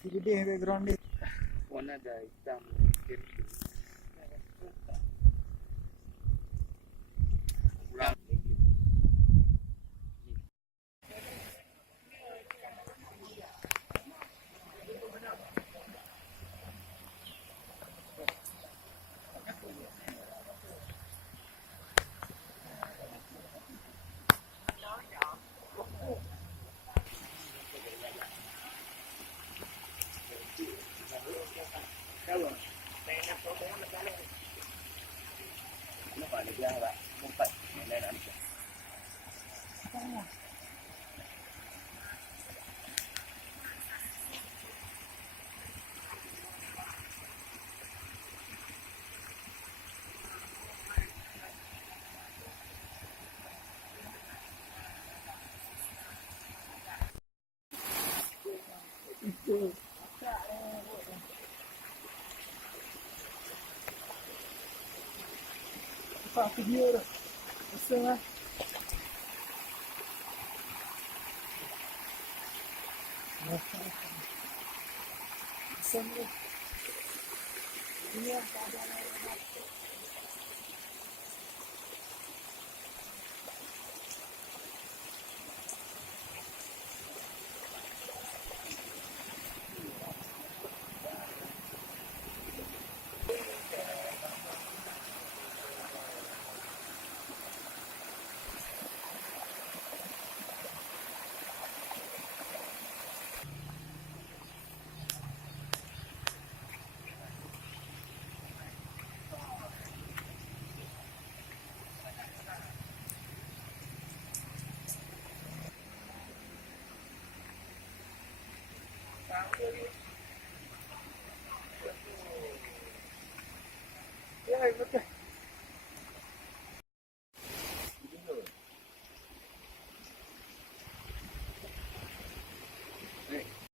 Gede background dia. Warna dah hitam. Kurang. Nó phải được ra bạn, không phải này là Pak video dah. Pasang lah. Pasang ni. Ini yang keadaan air. Ya, betul.